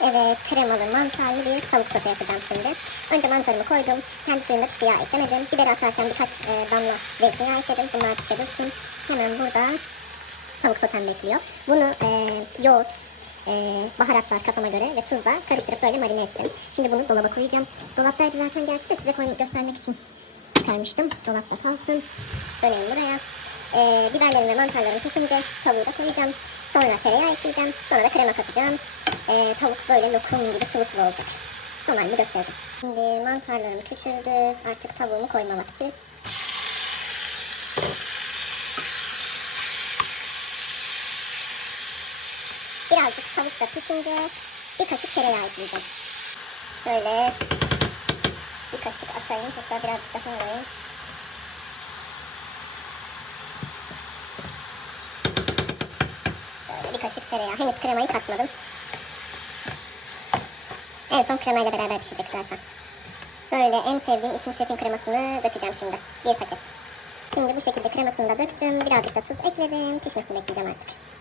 Evet, kremalı mantarlı bir tavuk sote yapacağım şimdi. Önce mantarımı koydum. Kendi suyunda pişti yağ eklemedim. Biber atarken birkaç e, damla zeytinyağı ekledim. Bunlar pişirilsin. Hemen burada tavuk sotem bekliyor. Bunu e, yoğurt, e, baharatlar kafama göre ve tuzla karıştırıp böyle marine ettim. Şimdi bunu dolaba koyacağım. Dolaptaydı zaten gerçi de size koymak göstermek için çıkarmıştım. Dolapta kalsın. Döneyim buraya. E, biberlerim ve mantarlarım pişince tavuğu da koyacağım. Sonra tereyağı ekleyeceğim. Sonra da krema katacağım. E, tavuk böyle lokum gibi sulu sulu olacak. Son halini göstereceğim. Şimdi mantarlarım küçüldü. Artık tavuğumu koyma vakti. Birazcık tavuk da pişince bir kaşık tereyağı ekleyeceğim. Şöyle bir kaşık atayım. Hatta birazcık daha alayım. Böyle bir kaşık tereyağı. Henüz kremayı katmadım. En son kremayla beraber pişecek zaten. Böyle en sevdiğim içim şefin kremasını dökeceğim şimdi. Bir paket. Şimdi bu şekilde kremasını da döktüm. Birazcık da tuz ekledim. Pişmesini bekleyeceğim artık.